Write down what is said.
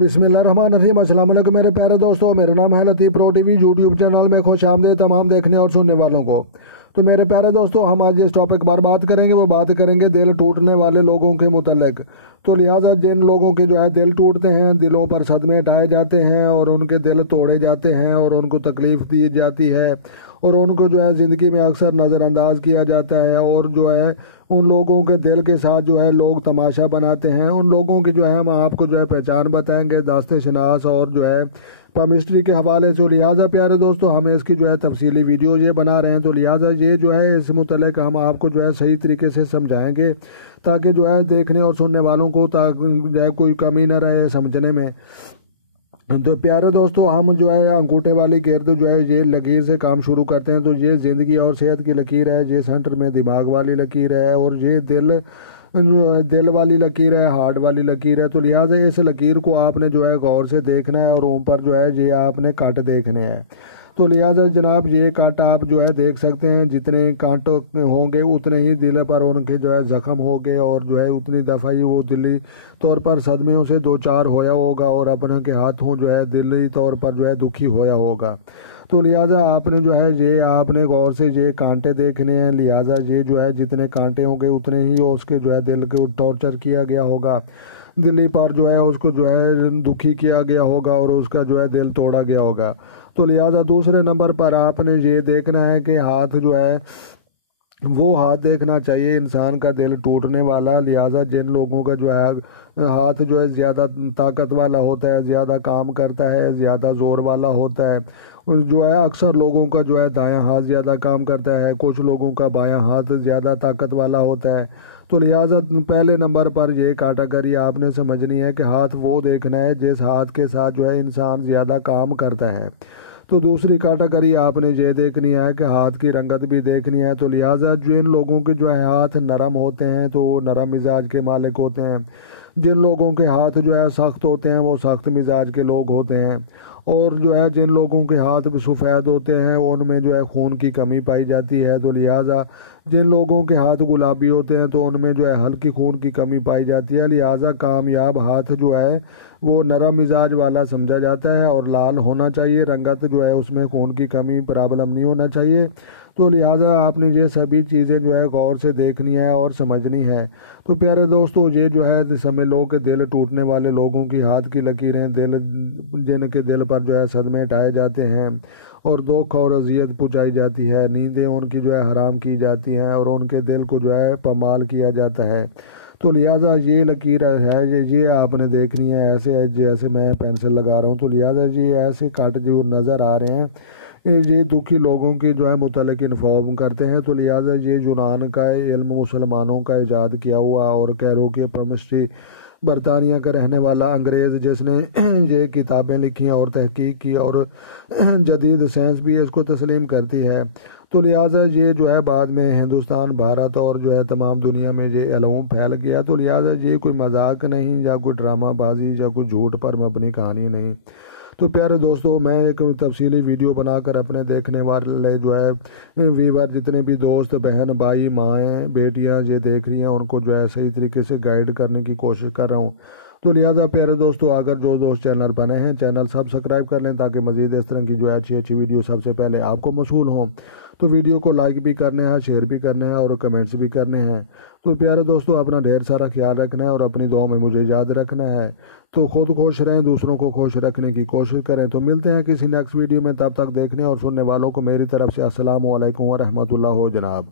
बिस्मिल्लाहिर्रहमानिर्रहीम। अस्सलाम वालेकुम मेरे प्यारे दोस्तों, मेरा नाम है लतीफ़ प्रो टीवी यूट्यूब चैनल में खुश आमदीद तमाम देखने और सुनने वालों को। तो मेरे प्यारे दोस्तों, हम आज जिस टॉपिक पर बात करेंगे वो बात करेंगे दिल टूटने वाले लोगों के मुतल्लिक। तो लिहाजा जिन लोगों के जो है दिल टूटते हैं, दिलों पर सदमे डाए जाते हैं और उनके दिल तोड़े जाते हैं और उनको तकलीफ़ दी जाती है और उनको जो है ज़िंदगी में अक्सर नज़रअंदाज किया जाता है और जो है उन लोगों के दिल के साथ जो है लोग तमाशा बनाते हैं, उन लोगों की जो है हम आपको जो है पहचान बताएंगे दास्ते शनास और जो है पामिस्ट्री के हवाले से। लिहाजा प्यारे दोस्तों, हम इसकी जो है तफसीली वीडियो ये बना रहे हैं, तो लिहाजा ये जो है इस मुतल्लिक हम आपको जो है सही तरीके से समझाएंगे ताकि जो है देखने और सुनने वालों को जो है कोई कमी न रहे समझने में। तो प्यारे दोस्तों, हम जो है अंगूठे वाली गिर्द जो है ये लकीर से काम शुरू करते हैं। तो ये ज़िंदगी और सेहत की लकीर है, ये सेंटर में दिमाग वाली लकीर है और ये दिल वाली लकीर है, हार्ट वाली लकीर है। तो लिहाजा इस लकीर को आपने जो है गौर से देखना है और ऊपर जो है ये आपने काट देखने हैं। तो लिहाजा जनाब ये काट आप जो है देख सकते हैं, जितने कांट होंगे उतने ही दिल पर उनके जो है ज़ख्म होंगे और जो है उतनी दफ़ा ही वो दिली तौर पर सदमें से दो चार होया होगा और अपने के हाथों जो है दिली तौर पर जो है दुखी होया होगा। तो लिहाजा आपने जो है ये आपने गौर से ये कांटे देखने हैं। लिहाजा ये जो है जितने कांटे होंगे उतने ही उसके जो है दिल को टॉर्चर किया गया होगा, दिल्ली पर जो है उसको जो है दुखी किया गया होगा और उसका जो है दिल तोड़ा गया होगा। तो लिहाजा दूसरे नंबर पर आपने ये देखना है कि हाथ जो है वो हाथ देखना चाहिए इंसान का दिल टूटने वाला। लिहाजा जिन लोगों का जो है हाथ जो है ज़्यादा ताकत वाला होता है, ज़्यादा काम करता है, ज़्यादा ज़ोर वाला होता है, जो है अक्सर लोगों का जो है दायां हाथ ज़्यादा काम करता है, कुछ लोगों का बायां हाथ ज़्यादा ताकत वाला होता है। तो लिहाजा पहले नंबर पर ये कैटेगरी आपने समझनी है कि हाथ वो देखना है जिस हाथ के साथ जो है इंसान ज़्यादा काम करता है। तो दूसरी कैटेगरी आपने ये देखनी है कि हाथ की रंगत भी देखनी है। तो लिहाजा जिन लोगों के जो है हाथ नरम होते हैं तो वो नरम मिजाज के मालिक होते हैं, जिन लोगों के हाथ जो है सख्त होते हैं वो सख्त मिजाज के लोग होते हैं और जो है जिन लोगों के हाथ भी सफ़ेद होते हैं उनमें जो है खून की कमी पाई जाती है। तो लिहाजा जिन लोगों के हाथ गुलाबी होते हैं तो उनमें जो है हल्की खून की कमी पाई जाती है। लिहाजा कामयाब हाथ जो है वो नरम मिजाज वाला समझा जाता है और लाल होना चाहिए, रंगत जो है उसमें खून की कमी प्रॉब्लम नहीं होना चाहिए। तो लिहाजा आपने ये सभी चीज़ें जो है गौर से देखनी है और समझनी है। तो प्यारे दोस्तों, ये जो है समझ लो कि दिल टूटने वाले लोगों की हाथ की लकीरें, दिल जिनके दिल पर जो है सदमे टाए जाते हैं और दुख और अजियत पहुँचाई जाती है, नींदें उनकी जो है हराम की जाती हैं और उनके दिल को जो है पमाल किया जाता है। तो लिहाजा ये लकीर है ये आपने देखनी है ऐसे जैसे मैं पेंसिल लगा रहा हूँ। तो लिहाजा ये ऐसे काट जो नज़र आ रहे हैं ये दुखी लोगों की जो है मुतल्लिक इन्फॉर्म करते हैं। तो लिहाजा ये यूनान का इल्म मुसलमानों का ईजाद किया हुआ और कैरो की केमिस्ट्री बरतानिया का रहने वाला अंग्रेज़ जिसने ये किताबें लिखी हैं और तहकीक की और जदीद साइंस भी इसको तस्लीम करती है। तो लिहाजा ये जो है बाद में हिंदुस्तान, भारत और जो है तमाम दुनिया में ये इल्म फैल गया। तो लिहाजा ये कोई मजाक नहीं या कोई ड्रामा बाजी या कोई झूठ पर मबनी कहानी नहीं। तो प्यारे दोस्तों, मैं एक तफसीली वीडियो बनाकर अपने देखने वाले जो है व्यूअर जितने भी दोस्त बहन भाई माएँ बेटियां ये देख रही हैं उनको जो है सही तरीके से गाइड करने की कोशिश कर रहा हूँ। तो लिहाजा प्यारे दोस्तों, अगर जो दोस्त चैनल पर नए हैं चैनल सब्सक्राइब कर लें ताकि मज़ीद इस तरह की जो है अच्छी अच्छी वीडियो सबसे पहले आपको मौसूल हों। तो वीडियो को लाइक भी करने हैं, शेयर भी करने हैं और कमेंट्स भी करने हैं। तो प्यारे दोस्तों, अपना ढेर सारा ख्याल रखना है और अपनी दुआ में मुझे याद रखना है। तो खुद खुश रहें, दूसरों को खुश रखने की कोशिश करें। तो मिलते हैं किसी नेक्स्ट वीडियो में, तब तक देखने और सुनने वालों को मेरी तरफ से अस्सलाम वालेकुम व रहमतुल्लाह हो जनाब।